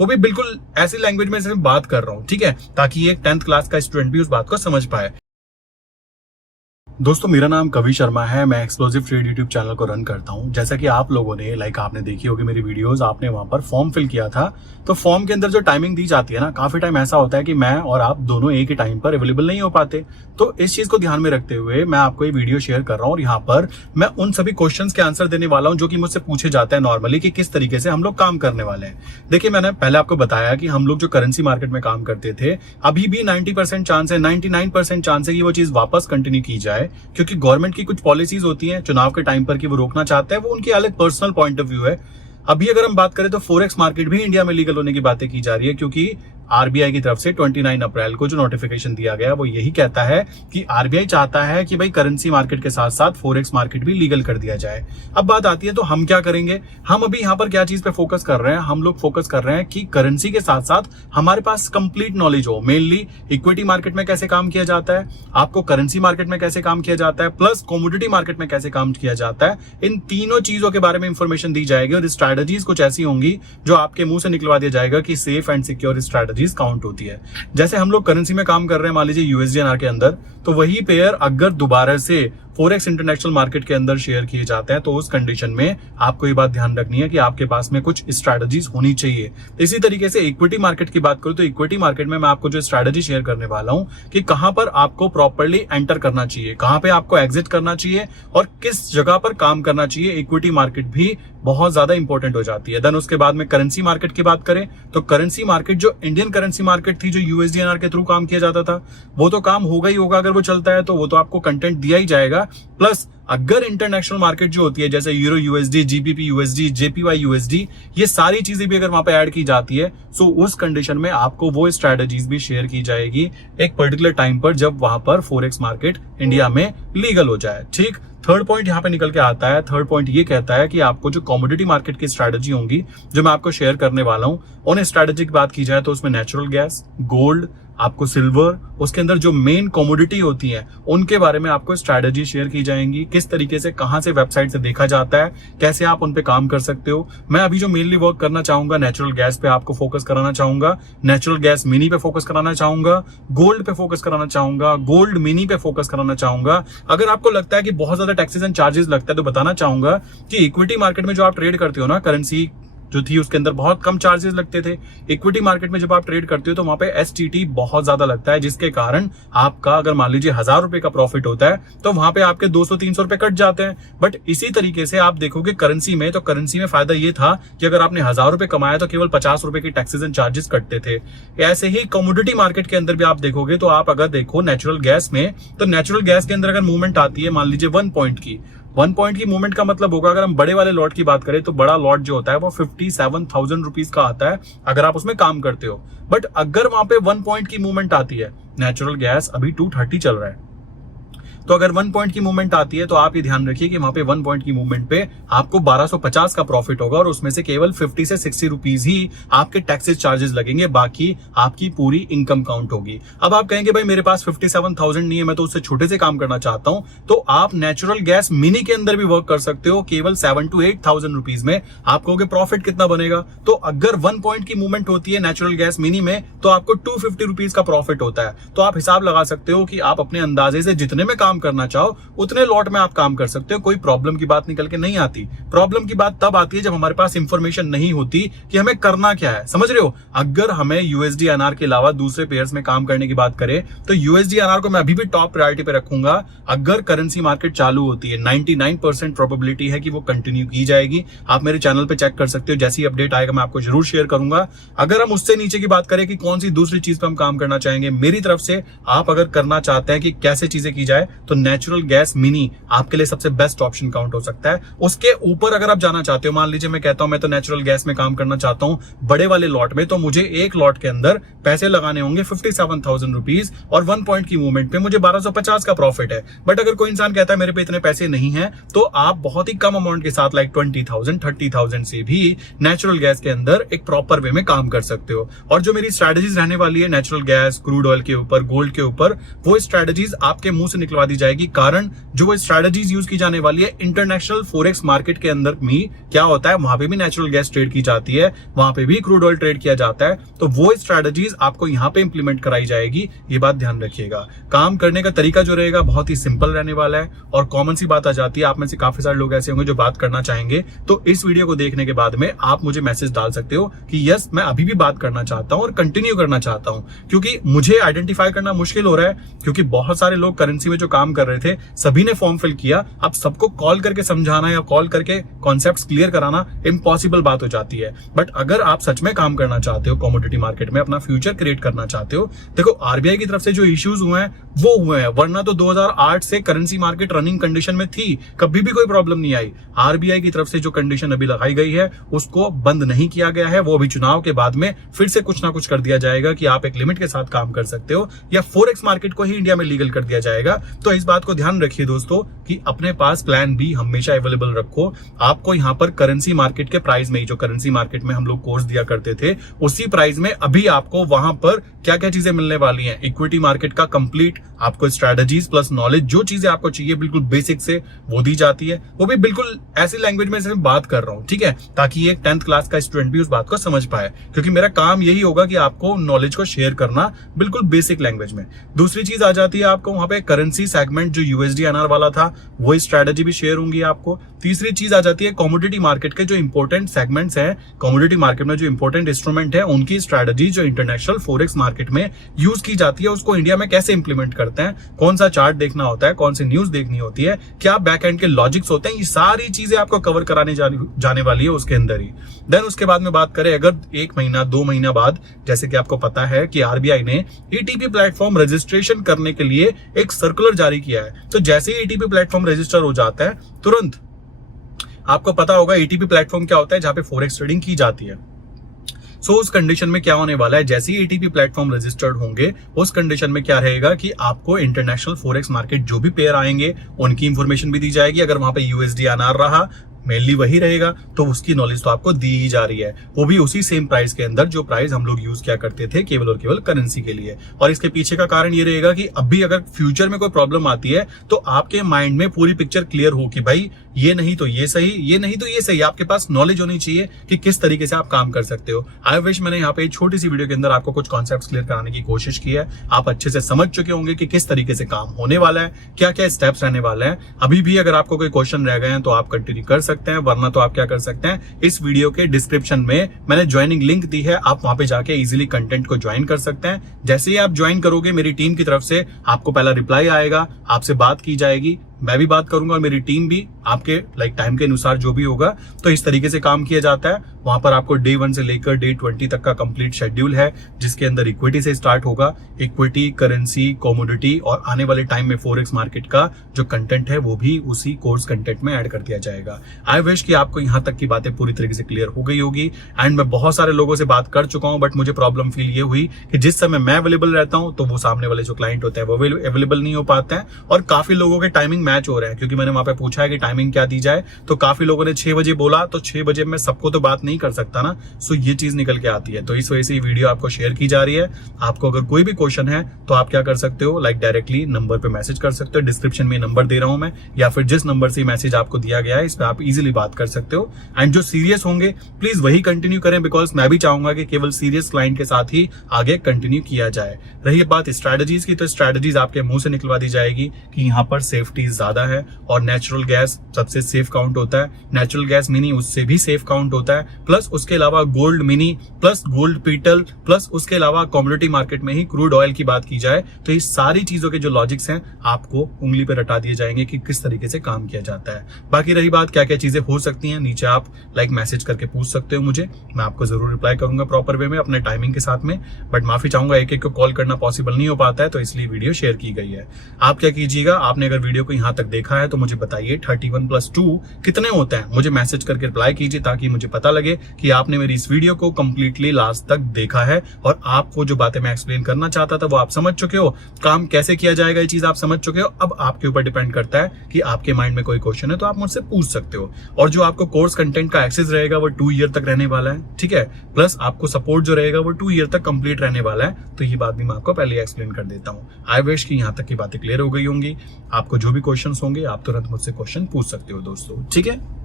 वो भी बिल्कुल ऐसी लैंग्वेज में से बात कर रहा हूं, ठीक है, ताकि एक 10th क्लास का स्टूडेंट भी उस बात को समझ पाए। दोस्तों, मेरा नाम कवि शर्मा है। मैं एक्सप्लोसिव ट्रेड यूट्यूब चैनल को रन करता हूं। जैसा कि आप लोगों ने आपने देखी होगी मेरी वीडियोस, आपने वहां पर फॉर्म फिल किया था। तो फॉर्म के अंदर जो टाइमिंग दी जाती है ना, काफी टाइम ऐसा होता है कि मैं और आप दोनों एक ही टाइम पर अवेलेबल नहीं हो पाते। तो इस चीज को ध्यान में रखते हुए मैं आपको ये वीडियो शेयर कर रहा हूँ और यहाँ पर मैं उन सभी क्वेश्चन के आंसर देने वाला हूँ जो कि मुझसे पूछे जाते हैं नॉर्मली, कि किस तरीके से हम लोग काम करने वाले हैं। देखिए, मैंने पहले आपको बताया कि हम लोग जो करेंसी मार्केट में काम करते थे, अभी भी 90% चांस है, 99% चांस है कि वो चीज वापस कंटिन्यू की जाए, क्योंकि गवर्नमेंट की कुछ पॉलिसीज होती हैं चुनाव के टाइम पर कि वो रोकना चाहते हैं। वो उनकी अलग पर्सनल पॉइंट ऑफ व्यू है। अभी अगर हम बात करें तो फॉरेक्स मार्केट भी इंडिया में लीगल होने की बातें की जा रही है, क्योंकि आरबीआई की तरफ से 29 अप्रैल को जो नोटिफिकेशन दिया गया वो यही कहता है कि आरबीआई चाहता है कि भाई करेंसी मार्केट के साथ साथ फॉरेक्स मार्केट भी लीगल कर दिया जाए। अब बात आती है तो हम क्या करेंगे। हम अभी यहाँ पर क्या चीज पे फोकस कर रहे हैं, हम लोग फोकस कर रहे हैं कि करेंसी के साथ साथ हमारे पास कंप्लीट नॉलेज हो। मेनली इक्विटी मार्केट में कैसे काम किया जाता है, आपको करेंसी मार्केट में कैसे काम किया जाता है, प्लस कमोडिटी मार्केट में कैसे काम किया जाता है। इन तीनों चीजों के बारे में इंफॉर्मेशन दी जाएगी और स्ट्रैटेजीज कुछ ऐसी होंगी जो आपके मुंह से निकलवा दिया जाएगा कि safe and secure strategies count होती है। जैसे हम लोग करेंसी में काम कर रहे हैं, मान लीजिए यूएसडीएनआर के अंदर, तो वही पेयर अगर दोबारा से फॉरेक्स इंटरनेशनल मार्केट के अंदर शेयर किए जाते हैं तो उस कंडीशन में आपको ये बात ध्यान रखनी है कि आपके पास में कुछ स्ट्रैटेजीज होनी चाहिए। इसी तरीके से इक्विटी मार्केट की बात करूं तो इक्विटी मार्केट में मैं आपको जो स्ट्रैटेजी शेयर करने वाला हूं कि कहां पर आपको प्रॉपर्ली एंटर करना चाहिए, कहां पे आपको एग्जिट करना चाहिए और किस जगह पर काम करना चाहिए। इक्विटी मार्केट भी बहुत ज्यादा इंपॉर्टेंट हो जाती है। देन उसके बाद में करेंसी मार्केट की बात करें तो करेंसी मार्केट जो इंडियन करेंसी मार्केट थी, जो यूएसडीएनआर के थ्रू काम किया जाता था, वो तो काम होगा ही होगा। अगर वो चलता है तो वो तो आपको कंटेंट दिया ही जाएगा। प्लस अगर इंटरनेशनल मार्केट जो होती है, जैसे euro USD, GBP USD, JPY USD, ये सारी चीजें भी अगर वहां पे ऐड की जाती है, सो उस कंडीशन में आपको वो स्ट्रैटेजीज भी शेयर की जाएगी एक पर्टिकुलर टाइम पर, जब वहां पर फॉरेक्स मार्केट इंडिया में लीगल हो जाए। ठीक, थर्ड पॉइंट यहाँ पे निकल के आता है। थर्ड पॉइंट ये कहता है कि आपको जो कमोडिटी मार्केट की स्ट्रैटेजी होंगी, जो मैं आपको शेयर करने वाला हूं, उन स्ट्रैटेजी की बात की जाए तो उसमें नेचुरल गैस, गोल्ड, आपको सिल्वर, उसके अंदर जो मेन कमोडिटी होती है उनके बारे में आपको स्ट्रैटेजी शेयर की जाएंगी। किस तरीके से, कहां से वेबसाइट से देखा जाता है, कैसे आप उन पे काम कर सकते हो। मैं अभी जो मेनली वर्क करना चाहूंगा, नेचुरल गैस पे आपको फोकस कराना चाहूंगा, नेचुरल गैस मिनी पे फोकस कराना चाहूंगा, गोल्ड पे फोकस कराना चाहूंगा, गोल्ड मिनी पे फोकस कराना चाहूंगा। अगर आपको लगता है कि बहुत ज्यादा टैक्सेस एंड चार्जेस लगता है तो बताना चाहूंगा कि इक्विटी मार्केट में जो आप ट्रेड करते हो ना, करेंसी जो थी उसके अंदर बहुत कम चार्जेस लगते थे। इक्विटी मार्केट में जब आप ट्रेड करते हो तो वहां पे एसटीटी बहुत ज्यादा लगता है, जिसके कारण आपका अगर मान लीजिए 1000 रुपए का प्रॉफिट होता है तो वहां पे आपके 200-300 रुपए कट जाते हैं। बट इसी तरीके से आप देखोगे करेंसी में, तो करेंसी में फायदा ये था कि अगर आपने 1000 रुपए कमाया तो केवल 50 रुपए की टैक्सेस एंड चार्जेस कटते थे। ऐसे ही कमोडिटी मार्केट के अंदर भी आप देखोगे तो आप अगर देखो नेचुरल गैस में, तो नेचुरल गैस के अंदर अगर मूवमेंट आती है, मान लीजिए 1 पॉइंट की मूवमेंट का मतलब होगा, अगर हम बड़े वाले लॉट की बात करें तो बड़ा लॉट जो होता है वो 57,000 रुपीज का आता है अगर आप उसमें काम करते हो। बट अगर वहां पे 1 पॉइंट की मूवमेंट आती है, नेचुरल गैस अभी 230 चल रहा है, तो अगर 1 पॉइंट की मूवमेंट आती है तो आप ये ध्यान रखिए कि वहां पे 1 पॉइंट की मूवमेंट पे आपको 1250 का प्रॉफिट होगा और उसमें से केवल 50 से 60 रुपीज ही आपके टैक्सेस चार्जेस लगेंगे, बाकी आपकी पूरी इनकम काउंट होगी। अब आप कहेंगे भाई मेरे पास 57,000 नहीं है, मैं तो उससे छोटे से काम करना चाहता हूं, तो आप नेचुरल गैस मिनी के अंदर भी वर्क कर सकते हो। केवल 7 to 8,000 रुपीज में आप कहोगे प्रॉफिट कितना बनेगा, तो अगर 1 पॉइंट की मूवमेंट होती है नेचुरल गैस मिनी में तो आपको 250 रुपीज का प्रॉफिट होता है। तो आप हिसाब लगा सकते हो कि आप अपने अंदाजे से जितने में काम करना चाहो उतने लॉट में आप काम कर सकते हो। कोई प्रॉब्लम की बात निकल के नहीं आती। प्रॉब्लम की बात तब आती है जब हमारे पास इंफॉर्मेशन नहीं होती कि हमें करना क्या है, समझ रहे हो। अगर हमें यूएसडीएनआर के अलावा दूसरे पेयर्स में काम करने की बात करें तो यूएसडीएनआर को मैं अभी भी टॉप प्रायोरिटी पे रखूंगा। अगर करेंसी मार्केट चालू होती है, 99% प्रोबेबिलिटी है कि वो कंटिन्यू की जाएगी। आप मेरे चैनल पे चेक कर सकते हो, जैसी अपडेट आएगा मैं आपको जरूर शेयर करूंगा। अगर हम उससे नीचे की बात करें कि कौन सी दूसरी चीज पे हम काम करना चाहेंगे, मेरी तरफ से आप अगर करना चाहते हैं कि कैसे चीजें की जाए तो नेचुरल गैस मिनी आपके लिए सबसे बेस्ट ऑप्शन काउंट हो सकता है। उसके ऊपर अगर आप जाना चाहते हो, मान लीजिए मैं कहता हूं मैं तो नेचुरल गैस में काम करना चाहता हूं बड़े वाले लॉट में, तो मुझे एक लॉट के अंदर पैसे लगाने होंगे 57,000 रुपीज और 1 पॉइंट की मूवमेंट पे मुझे 1250 का प्रॉफिट है। बट अगर कोई इंसान कहता है मेरे पे इतने पैसे नहीं है, तो आप बहुत ही कम अमाउंट के साथ लाइक 20,000 30,000 से भी नेचुरल गैस के अंदर एक प्रॉपर वे में काम कर सकते हो। और जो मेरी स्ट्रैटेजीज रहने वाली है नेचुरल गैस, क्रूड ऑयल के ऊपर, गोल्ड के ऊपर, वो स्ट्रैटेजीज आपके मुंह से निकलवा दी जाएगी। कारण जो वो स्ट्रैटेजीज यूज की जाने वाली है इंटरनेशनल फॉरेक्स मार्केट के अंदर भी क्या होता है, वहां पे भी नेचुरल गैस ट्रेड की जाती है, वहां पे भी क्रूड ऑयल ट्रेड किया जाता है। तो वो स्ट्रैटेजीज आपको यहाँ पे इंप्लीमेंट कराई जाएगी, ये बात ध्यान रखिएगा। काम करने का तरीका जो रहेगा बहुत ही सिंपल रहने वाला है और कॉमन सी बात आ जाती है। आप में से काफी सारे लोग ऐसे होंगे जो बात करना चाहेंगे, तो इस वीडियो को देखने के बाद में आप मुझे मैसेज डाल सकते हो कि यस मैं अभी भी बात करना चाहता हूं और कंटिन्यू करना चाहता हूं, क्योंकि मुझे आइडेंटिफाई करना मुश्किल हो रहा है, क्योंकि बहुत सारे लोग करेंसी में जो काम कर रहे थे सभी ने फॉर्म फिल किया। अब सबको कॉल करके समझाना या कॉल करके कॉन्सेप्ट्स क्लियर कराना इम्पॉसिबल बात हो जाती है। बट अगर आप सच में काम करना चाहते हो, कमोडिटी मार्केट में अपना फ्यूचर क्रिएट करना चाहते हो, देखो आरबीआई की तरफ से जो इश्यूज हुए हैं वो हुए हैं, वरना तो 2008 से करेंसी मार्केट रनिंग कंडीशन में थी, कभी भी कोई प्रॉब्लम नहीं आई। आरबीआई की तरफ से जो कंडीशन अभी लगाई गई है उसको बंद नहीं किया गया है, वो अभी चुनाव के बाद में फिर से कुछ ना कुछ कर दिया जाएगा कि आप एक लिमिट के साथ काम कर सकते हो, या फॉरेक्स मार्केट को ही इंडिया में लीगल कर दिया जाएगा। तो इस बात को ध्यान रखिए दोस्तों कि अपने पास प्लान बी हमेशा अवेलेबल रखो। आपको यहाँ पर करेंसी मार्केट के प्राइस में, जो करेंसी मार्केट में हम लोग कोर्स दिया करते थे उसी प्राइस में अभी आपको वहां पर क्या क्या चीजें मिलने वाली हैं, इक्विटी मार्केट का कंप्लीट आपको स्ट्रेटजीज प्लस नॉलेज, जो चीजें आपको चाहिए बिल्कुल बेसिक से वो दी जाती है, वो भी बिल्कुल ऐसी लैंग्वेज में से बात कर रहा हूं, ठीक है, ताकि एक 10th क्लास का स्टूडेंट भी उस बात को समझ पाए, क्योंकि मेरा काम यही होगा कि आपको नॉलेज को शेयर करना बिल्कुल बेसिक लैंग्वेज में। दूसरी चीज आ जाती है आपको वहां पे करेंसी सेगमेंट जो यूएसडी एनआर वाला था वो स्ट्रेटजी भी शेयर होंगी आपको। तीसरी चीज आ जाती है कमोडिटी मार्केट के जो इंपॉर्टेंट सेगमेंट्स हैं, कमोडिटी मार्केट में जो इंपॉर्टेंट इंस्ट्रूमेंट है उनकी स्ट्रेटजी जो इंटरनेशनल फॉरेक्स मार्केट में यूज की जाती है उसको इंडिया में कैसे इंप्लीमेंट करते हैं, कौन सा चार्ट देखना होता है, कौन सी न्यूज देखनी होती है, क्या बैक एंड के लॉजिक्स होते हैं, ये सारी चीजें आपको कवर कराने जाने वाली है उसके अंदर ही। देन उसके बाद में बात करें अगर 1 महीना 2 महीना बाद, जैसे कि आपको पता है कि आरबीआई ने ईटीपी प्लेटफॉर्म रजिस्ट्रेशन करने के लिए एक सर्कुलर जारी किया है, तो जैसे ही ईटीपी प्लेटफॉर्म रजिस्टर हो जाता है तुरंत आपको पता होगा ईटीपी प्लेटफॉर्म क्या होता है, जहां पे फॉरेक्स ट्रेडिंग की जाती है। सो उस कंडीशन में क्या होने वाला है, जैसे ही ईटीपी प्लेटफॉर्म रजिस्टर्ड होंगे उस कंडीशन में क्या रहेगा कि आपको इंटरनेशनल फॉरेक्स मार्केट जो भी पेयर आएंगे उनकी इंफॉर्मेशन भी दी जाएगी। अगर वहां पे यूएसडी एनआर रहा, मेनली वही रहेगा, तो उसकी नॉलेज तो आपको दी ही जा रही है, वो भी उसी सेम प्राइस के अंदर जो प्राइस हम लोग यूज किया करते थे केवल और केवल करेंसी के लिए। और इसके पीछे का कारण ये रहेगा कि अभी अगर फ्यूचर में कोई प्रॉब्लम आती है तो आपके माइंड में पूरी पिक्चर क्लियर हो कि भाई ये नहीं तो ये सही, ये नहीं तो ये सही। आपके पास नॉलेज होनी चाहिए कि किस तरीके से आप काम कर सकते हो। आई विश मैंने यहाँ पे एक छोटी सी वीडियो के अंदर आपको कुछ कॉन्सेप्ट्स क्लियर कराने की कोशिश की है। आप अच्छे से समझ चुके होंगे कि किस तरीके से काम होने वाला है, क्या क्या स्टेप्स रहने वाले हैं। अभी भी अगर आपको कोई क्वेश्चन रह गए हैं तो आप कंटिन्यू कर सकते हैं, वरना तो आप क्या कर सकते हैं, इस वीडियो के डिस्क्रिप्शन में मैंने ज्वाइनिंग लिंक दी है, आप वहां पे जाके इजीली कंटेंट को ज्वाइन कर सकते हैं। जैसे ही आप ज्वाइन करोगे मेरी टीम की तरफ से आपको पहला रिप्लाई आएगा, आपसे बात की जाएगी, मैं भी बात करूंगा और मेरी टीम भी, आपके टाइम के अनुसार जो भी होगा। तो इस तरीके से काम किया जाता है। वहां पर आपको डे 1 से लेकर डे 20 तक का कंप्लीट शेड्यूल है, जिसके अंदर इक्विटी से स्टार्ट होगा, इक्विटी, करेंसी, कमोडिटी और आने वाले टाइम में फॉरेक्स मार्केट का जो कंटेंट है वो भी उसी कोर्स कंटेंट में ऐड कर दिया जाएगा। आई विश कि आपको यहाँ तक की बातें पूरी तरीके से क्लियर हो गई होगी। एंड मैं बहुत सारे लोगों से बात कर चुका हूँ, बट मुझे प्रॉब्लम फील ये हुई कि जिस समय मैं अवेलेबल रहता हूँ तो वो सामने वाले जो क्लाइंट होते हैं वो अवेलेबल नहीं हो पाते हैं, और काफी लोगों के टाइमिंग मैच हो रहे हैं। क्योंकि मैंने वहां पे पूछा है कि टाइमिंग क्या दी जाए, तो काफी लोगों ने 6 बजे बोला, तो 6 बजे में सबको तो बात नहीं कर सकता ना, सो ये चीज निकल के आती है। तो इस वजह से ये वीडियो आपको शेयर की जा रही है। आपको अगर कोई भी क्वेश्चन है तो आप क्या कर सकते हो, डायरेक्टली नंबर पे मैसेज कर सकते हो, डिस्क्रिप्शन में नंबर दे रहा हूं मैं, या फिर जिस नंबर से मैसेज आपको दिया गया है इस पे आप इजीली बात कर सकते हो। एंड जो सीरियस होंगे प्लीज वही कंटिन्यू करें, बिकॉज मैं भी चाहूंगा कि केवल सीरियस क्लाइंट के साथ ही आगे कंटिन्यू किया जाए। रही बात स्ट्रैटेजीज की, तो स्ट्रैटेजीज आपके मुंह से निकलवा दी जाएगी कि यहाँ पर सेफ्टी ज्यादा है और नेचुरल गैस सबसे सेफ काउंट होता है, नेचुरल गैस मिनी उससे भी सेफ काउंट होता है, प्लस उसके अलावा गोल्ड मिनी प्लस गोल्ड पीटल प्लस उसके अलावा कमोडिटी मार्केट में ही क्रूड ऑयल की बात की जाए तो ये सारी चीजों के जो लॉजिक्स हैं आपको उंगली पे रटा दिए जाएंगे कि किस तरीके से काम किया जाता है। बाकी रही बात क्या क्या चीजें हो सकती हैं, नीचे आप मैसेज करके पूछ सकते हो मुझे, मैं आपको जरूर रिप्लाई करूंगा प्रॉपर वे में अपने टाइमिंग के साथ में। बट माफी चाहूंगा, एक एक को कॉल करना पॉसिबल नहीं हो पाता है, तो इसलिए वीडियो शेयर की गई है। आप क्या कीजिएगा, आपने अगर वीडियो को यहाँ यहाँ तक देखा है तो मुझे बताइए 31 + 2 कितने होते हैं। मुझे मैसेज करके रिप्लाई कीजिए ताकि मुझे पता लगे कि आपने मेरी इस वीडियो को कंप्लीटली लास्ट तक देखा है और आपको जो बातें मैं एक्सप्लेन करना चाहता था वो आप समझ चुके हो, काम कैसे किया जाएगा ये चीज आप समझ चुके हो। अब आपके ऊपर डिपेंड करता है कि आपके माइंड में कोई क्वेश्चन है तो आप मुझसे पूछ सकते हो। और जो आपको कोर्स कंटेंट का एक्सेस रहेगा वो 2 ईयर तक रहने वाला है, ठीक है। प्लस आपको सपोर्ट जो रहेगा वो 2 ईयर तक कंप्लीट रहने वाला है। तो ये बात भी मैं आपको पहले एक्सप्लेन कर देता हूँ। आई विश कि यहाँ तक की बातें क्लियर हो गई होंगी। आपको जो भी क्वेश्चंस होंगे आप तुरंत मुझसे क्वेश्चन पूछ सकते हो दोस्तों, ठीक है।